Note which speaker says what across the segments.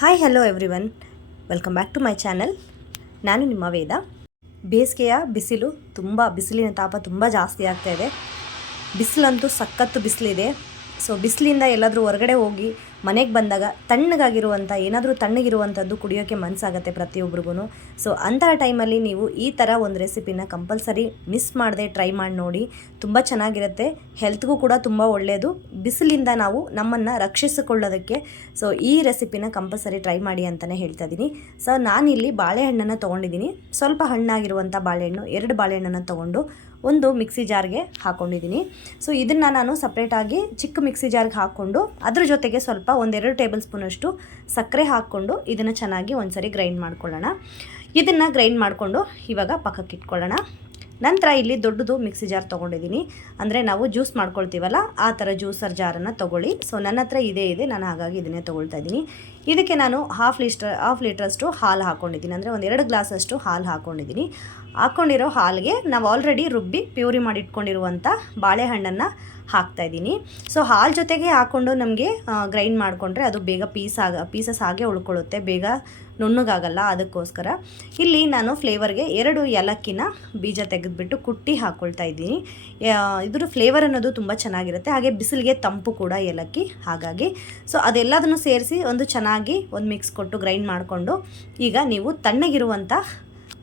Speaker 1: Hi hello everyone welcome back to my channel ನಾನು ನಿಮ್ಮ ವೇದ. ಬೇಸಿಗೆಯ ಬಿಸಿಲು ತುಂಬ, ಬಿಸಿಲಿನ ತಾಪ ತುಂಬ ಜಾಸ್ತಿ ಆಗ್ತಾ ಇದೆ. ಬಿಸಿಲಂತೂ ಸಖತ್ತು ಬಿಸಿಲಿದೆ. ಸೊ ಬಿಸಿಲಿಂದ ಎಲ್ಲಾದರೂ ಹೊರಗಡೆ ಹೋಗಿ ಮನೆಗೆ ಬಂದಾಗ ತಣ್ಣಗಾಗಿರುವಂಥ ಏನಾದರೂ ತಣ್ಣಗಿರುವಂಥದ್ದು ಕುಡಿಯೋಕ್ಕೆ ಮನಸ್ಸಾಗತ್ತೆ ಪ್ರತಿಯೊಬ್ಬರಿಗೂ ಸೊ ಅಂತಹ ಟೈಮಲ್ಲಿ ನೀವು ಈ ಥರ ಒಂದು ರೆಸಿಪಿನ ಕಂಪಲ್ಸರಿ ಮಿಸ್ ಮಾಡದೆ ಟ್ರೈ ಮಾಡಿ ನೋಡಿ. ತುಂಬ ಚೆನ್ನಾಗಿರುತ್ತೆ. ಹೆಲ್ತ್ಗೂ ಕೂಡ ತುಂಬ ಒಳ್ಳೆಯದು ಬಿಸಿಲಿಂದ ನಾವು ನಮ್ಮನ್ನು ರಕ್ಷಿಸಿಕೊಳ್ಳೋದಕ್ಕೆ ಸೊ ಈ ರೆಸಿಪಿನ ಕಂಪಲ್ಸರಿ ಟ್ರೈ ಮಾಡಿ ಅಂತಲೇ ಹೇಳ್ತಾ ಇದ್ದೀನಿ ಸೊ ನಾನಿಲ್ಲಿ ಬಾಳೆಹಣ್ಣನ್ನು ತೊಗೊಂಡಿದ್ದೀನಿ ಸ್ವಲ್ಪ ಹಣ್ಣಾಗಿರುವಂಥ ಬಾಳೆಹಣ್ಣು, ಎರಡು ಬಾಳೆಹಣ್ಣನ್ನು ತೊಗೊಂಡು ಒಂದು ಮಿಕ್ಸಿ ಜಾರ್ಗೆ ಹಾಕ್ಕೊಂಡಿದ್ದೀನಿ ಸೊ ಇದನ್ನು ನಾನು ಸಪ್ರೇಟಾಗಿ ಚಿಕ್ಕ ಮಿಕ್ಸಿ ಜಾರ್ಗೆ ಹಾಕ್ಕೊಂಡು ಅದ್ರ ಜೊತೆಗೆ ಸ್ವಲ್ಪ ಒಂದೆರಡು ಟೇಬಲ್ ಸ್ಪೂನಷ್ಟು ಸಕ್ಕರೆ ಹಾಕ್ಕೊಂಡು ಇದನ್ನು ಚೆನ್ನಾಗಿ ಒಂದ್ಸರಿ ಗ್ರೈಂಡ್ ಮಾಡ್ಕೊಳ್ಳೋಣ. ಇದನ್ನು ಗ್ರೈಂಡ್ ಮಾಡಿಕೊಂಡು ಇವಾಗ ಪಕ್ಕಕ್ಕೆ ಇಟ್ಕೊಳ್ಳೋಣ. ನಂತರ ಇಲ್ಲಿ ದೊಡ್ಡದು ಮಿಕ್ಸಿ ಜಾರ್ ತೊಗೊಂಡಿದ್ದೀನಿ. ಅಂದರೆ ನಾವು ಜ್ಯೂಸ್ ಮಾಡ್ಕೊಳ್ತೀವಲ್ಲ, ಆ ಥರ ಜ್ಯೂಸರ್ ಜಾರನ್ನು ತೊಗೊಳ್ಳಿ. ಸೊ ನನ್ನ ಹತ್ರ ಇದೇ ಇದೆ, ನಾನು ಹಾಗಾಗಿ ಇದನ್ನೇ ತೊಗೊಳ್ತಾ ಇದ್ದೀನಿ. ಇದಕ್ಕೆ ನಾನು ಹಾಫ್ ಲೀಸ್ಟರ್ ಹಾಫ್ ಲೀಟ್ರಷ್ಟು ಹಾಲು ಹಾಕ್ಕೊಂಡಿದ್ದೀನಿ ಅಂದರೆ ಒಂದು ಎರಡು ಗ್ಲಾಸಷ್ಟು ಹಾಲು ಹಾಕ್ಕೊಂಡಿದ್ದೀನಿ ಹಾಕ್ಕೊಂಡಿರೋ ಹಾಲಿಗೆ ನಾವು ಆಲ್ರೆಡಿ ರುಬ್ಬಿ ಪ್ಯೂರಿ ಮಾಡಿ ಇಟ್ಕೊಂಡಿರುವಂಥ ಬಾಳೆಹಣ್ಣನ್ನು ಹಾಕ್ತಾಯಿದ್ದೀನಿ ಸೊ ಹಾಲು ಜೊತೆಗೆ ಹಾಕ್ಕೊಂಡು ನಮಗೆ ಗ್ರೈಂಡ್ ಮಾಡಿಕೊಂಡ್ರೆ ಅದು ಬೇಗ ಪೀಸ್ ಆಗ, ಪೀಸಸ್ ಹಾಗೆ ಉಳ್ಕೊಳ್ಳುತ್ತೆ. ಬೇಗ ನುಣ್ಣಗಾಗಲ್ಲ ಅದಕ್ಕೋಸ್ಕರ. ಇಲ್ಲಿ ನಾನು ಫ್ಲೇವರ್ಗೆ ಎರಡು ಏಲಕ್ಕಿನ ಬೀಜ ತೆಗೆದುಬಿಟ್ಟು ಕುಟ್ಟಿ ಹಾಕ್ಕೊಳ್ತಾ ಇದ್ದೀನಿ. ಇದ್ರ ಫ್ಲೇವರ್ ಅನ್ನೋದು ತುಂಬ ಚೆನ್ನಾಗಿರುತ್ತೆ. ಹಾಗೆ ಬಿಸಿಲಿಗೆ ತಂಪು ಕೂಡ ಏಲಕ್ಕಿ ಹಾಗಾಗಿ. ಸೊ ಅದೆಲ್ಲದನ್ನು ಸೇರಿಸಿ ಒಂದು ಚೆನ್ನಾಗಿ ಒಂದು ಮಿಕ್ಸ್ ಕೊಟ್ಟು ಗ್ರೈಂಡ್ ಮಾಡಿಕೊಂಡು, ಈಗ ನೀವು ತಣ್ಣಗಿರುವಂಥ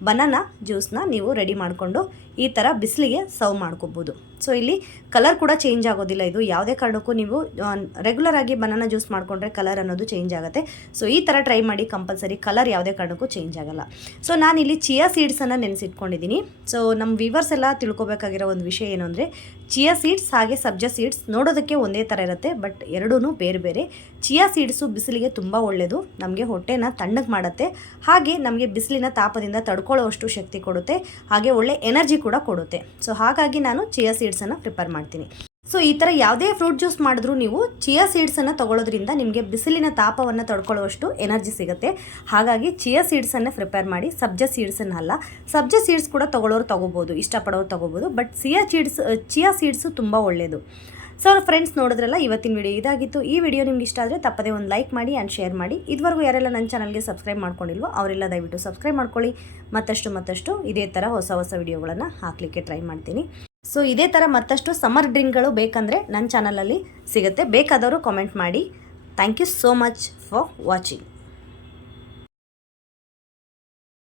Speaker 1: ಬನಾನಾ ಜ್ಯೂಸನ್ನ ನೀವು ರೆಡಿ ಮಾಡಿಕೊಂಡು ಈ ಥರ ಬಿಸಿಲಿಗೆ ಸರ್ವ್ ಮಾಡ್ಕೋಬೋದು. ಸೊ ಇಲ್ಲಿ ಕಲರ್ ಕೂಡ ಚೇಂಜ್ ಆಗೋದಿಲ್ಲ. ಇದು ಯಾವುದೇ ಕಾರಣಕ್ಕೂ ನೀವು ರೆಗ್ಯುಲರ್ ಆಗಿ ಬನಾನಾ ಜ್ಯೂಸ್ ಮಾಡಿಕೊಂಡ್ರೆ ಕಲರ್ ಅನ್ನೋದು ಚೇಂಜ್ ಆಗುತ್ತೆ. ಸೊ ಈ ಥರ ಟ್ರೈ ಮಾಡಿ ಕಂಪಲ್ಸರಿ ಕಲರ್ ಯಾವುದೇ ಕಾರಣಕ್ಕೂ ಚೇಂಜ್ ಆಗಲ್ಲ. ಸೊ ನಾನಿಲ್ಲಿ ಚಿಯಾ ಸೀಡ್ಸನ್ನು ನೆನೆಸಿಟ್ಕೊಂಡಿದ್ದೀನಿ ಸೊ ನಮ್ಮ ವಿವರ್ಸ್ ಎಲ್ಲ ತಿಳ್ಕೊಬೇಕಾಗಿರೋ ಒಂದು ವಿಷಯ ಏನು ಅಂದರೆ ಚಿಯಾ ಸೀಡ್ಸ್ ಹಾಗೆ ಸಬ್ಜಾ ಸೀಡ್ಸ್ ನೋಡೋದಕ್ಕೆ ಒಂದೇ ಥರ ಇರುತ್ತೆ ಬಟ್ ಎರಡೂ ಬೇರೆ ಬೇರೆ. ಚಿಯಾ ಸೀಡ್ಸು ಬಿಸಿಲಿಗೆ ತುಂಬ ಒಳ್ಳೆಯದು ನಮಗೆ ಹೊಟ್ಟೆನ ತಣ್ಣಗೆ ಮಾಡುತ್ತೆ. ಹಾಗೆ ನಮಗೆ ಬಿಸಿಲಿನ ತಾಪದಿಂದ ತಡ್ಕೊಳ್ಳೋವಷ್ಟು ಶಕ್ತಿ ಕೊಡುತ್ತೆ. ಹಾಗೆ ಒಳ್ಳೆ ಎನರ್ಜಿ ಕೂಡ ಕೊಡುತ್ತೆ. ಸೊ ಹಾಗಾಗಿ ನಾನು ಚಿಯಾ ಸೀಡ್ಸನ್ನು ಪ್ರಿಪೇರ್ ಮಾಡ್ತೀನಿ. ಸೊ ಈ ಥರ ಯಾವುದೇ ಫ್ರೂಟ್ ಜ್ಯೂಸ್ ಮಾಡಿದ್ರೂ ನೀವು ಚಿಯಾ ಸೀಡ್ಸನ್ನು ತಗೊಳ್ಳೋದ್ರಿಂದ ನಿಮಗೆ ಬಿಸಿಲಿನ ತಾಪವನ್ನು ತಡ್ಕೊಳ್ಳುವಷ್ಟು ಎನರ್ಜಿ ಸಿಗುತ್ತೆ. ಹಾಗಾಗಿ ಚಿಯಾ ಸೀಡ್ಸನ್ನು ಪ್ರಿಪೇರ್ ಮಾಡಿ, ಸಬ್ಜ ಸೀಡ್ಸನ್ನು ಅಲ್ಲ, ಸಬ್ಜ ಸೀಡ್ಸ್ ಕೂಡ ತೊಗೊಳ್ಳೋರು ತೊಗೋಬೋದು, ಇಷ್ಟಪಡೋರು ತೊಗೋಬೋದು but chia seeds chia seeds ತುಂಬ ಒಳ್ಳೆಯದು ಸೊ ಫ್ರೆಂಡ್ಸ್ ನೋಡಿದ್ರಲ್ಲ, ಇವತ್ತಿನ ವಿಡಿಯೋ ಇದಾಗಿತ್ತು. ಈ ವಿಡಿಯೋ ನಿಮ್ಗೆ ಇಷ್ಟ ಆದರೆ ತಪ್ಪದೇ ಒಂದು ಲೈಕ್ ಮಾಡಿ ಆ್ಯಂಡ್ ಶೇರ್ ಮಾಡಿ. ಇದುವರೆಗೂ ಯಾರೆಲ್ಲ ನನ್ನ ಚಾನಲ್ಗೆ ಸಬ್ಸ್ಕ್ರೈಬ್ ಮಾಡ್ಕೊಂಡಿಲ್ವೋ, ಅವರೆಲ್ಲ ದಯವಿಟ್ಟು ಸಬ್ಸ್ಕ್ರೈಬ್ ಮಾಡ್ಕೊಳ್ಳಿ. ಮತ್ತಷ್ಟು ಮತ್ತಷ್ಟು ಇದೇ ಥರ ಹೊಸ ಹೊಸ ವಿಡಿಯೋಗಳನ್ನು ಹಾಕಲಿಕ್ಕೆ ಟ್ರೈ ಮಾಡ್ತೀನಿ. ಸೊ ಇದೇ ಥರ ಮತ್ತಷ್ಟು ಸಮರ್ ಡ್ರಿಂಕ್ಗಳು ಬೇಕಂದರೆ ನನ್ನ ಚಾನಲಲ್ಲಿ ಸಿಗುತ್ತೆ. ಬೇಕಾದವರು ಕಾಮೆಂಟ್ ಮಾಡಿ. Thank you so much for watching